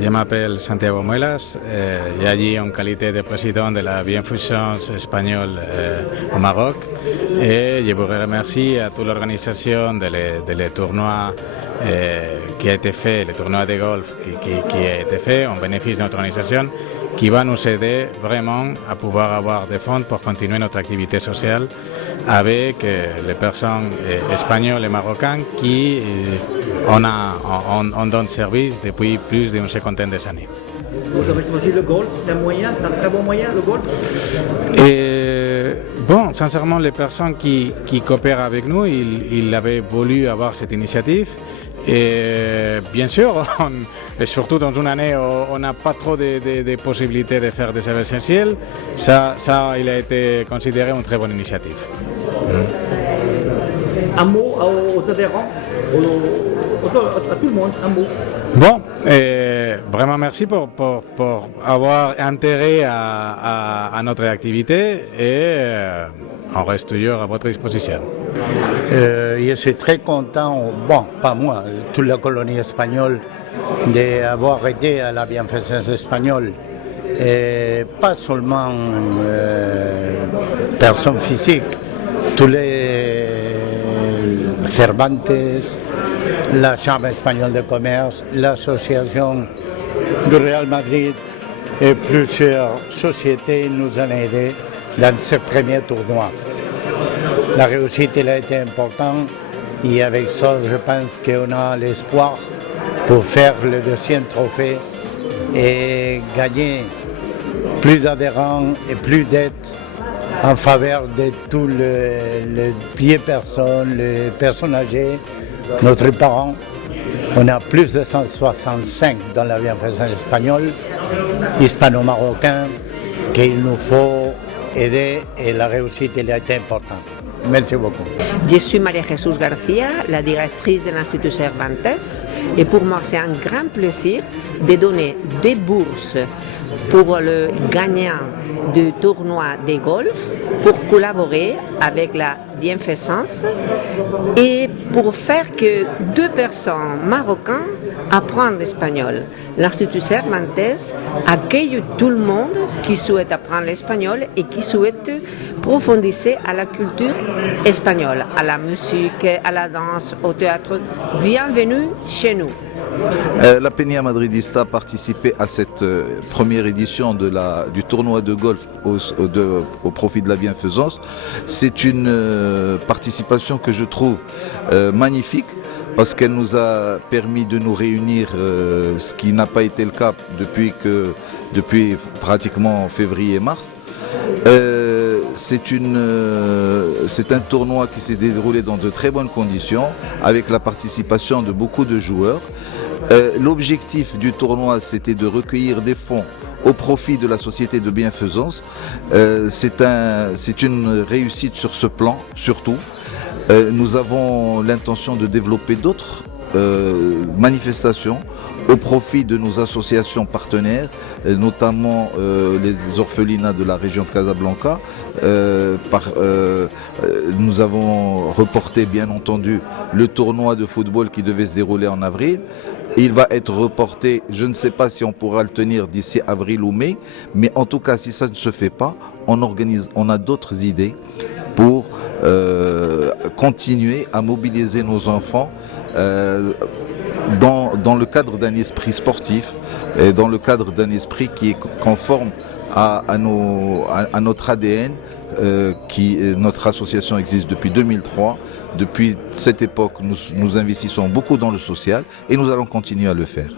je m'appelle Santiago Muelas, j'agis en qualité de président de la Bienfaisance espagnole au Maroc et je voudrais remercier à toute l'organisation de tournoi qui a été fait, le tournoi de golf qui a été fait en bénéfice de notre organisation, qui va nous aider vraiment à pouvoir avoir des fonds pour continuer notre activité sociale avec les personnes espagnoles et marocaines qui on donne service depuis plus d'une cinquantaine d'années. Vous avez choisi le golf, c'est un moyen, c'est un très bon moyen le golf? Bon, sincèrement, les personnes qui coopèrent avec nous, ils avaient voulu avoir cette initiative. Et bien sûr, et surtout dans une année où on n'a pas trop de possibilités de faire des services essentiels, ça, il a été considéré une très bonne initiative. Un mot aux adhérents, à tout le monde, un mot. Bon, vraiment merci pour avoir intérêt à notre activité et on reste toujours à votre disposition. Je suis très content, bon, pas moi, toute la colonie espagnole, d'avoir aidé à la bienfaisance espagnole. Et pas seulement personnes physiques, tous les Cervantes, la Chambre espagnole de commerce, l'association du Real Madrid et plusieurs sociétés nous ont aidés dans ce premier tournoi. La réussite elle a été importante et avec ça, je pense qu'on a l'espoir pour faire le deuxième trophée et gagner plus d'adhérents et plus d'aides en faveur de tous les vieilles personnes, les personnes âgées, notre parents. On a plus de 165 dans la bienfaisance espagnole, hispano-marocain, qu'il nous faut aider et la réussite elle a été importante. Merci beaucoup. Je suis Maria Jesús García, la directrice de l'Institut Cervantes, et pour moi c'est un grand plaisir de donner des bourses pour le gagnant du tournoi de golf pour collaborer avec la bienfaisance et pour faire que deux personnes marocaines apprennent l'espagnol. L'Institut Cervantes accueille tout le monde qui souhaite apprendre l'espagnol et qui souhaite approfondir à la culture espagnole, à la musique, à la danse, au théâtre. Bienvenue chez nous. La Peña Madridista a participé à cette première édition du tournoi de golf au profit de la bienfaisance. C'est une participation que je trouve magnifique parce qu'elle nous a permis de nous réunir, ce qui n'a pas été le cas depuis pratiquement février-mars. C'est un tournoi qui s'est déroulé dans de très bonnes conditions avec la participation de beaucoup de joueurs. L'objectif du tournoi, c'était de recueillir des fonds au profit de la société de bienfaisance. C'est une réussite sur ce plan, surtout. Nous avons l'intention de développer d'autres manifestations au profit de nos associations partenaires, notamment les orphelinats de la région de Casablanca. Nous avons reporté bien entendu le tournoi de football qui devait se dérouler en avril. Il va être reporté, je ne sais pas si on pourra le tenir d'ici avril ou mai, mais en tout cas si ça ne se fait pas, on a d'autres idées pour continuer à mobiliser nos enfants dans le cadre d'un esprit sportif et dans le cadre d'un esprit qui est conforme à notre ADN. Notre association existe depuis 2003. Depuis cette époque, nous investissons beaucoup dans le social et nous allons continuer à le faire.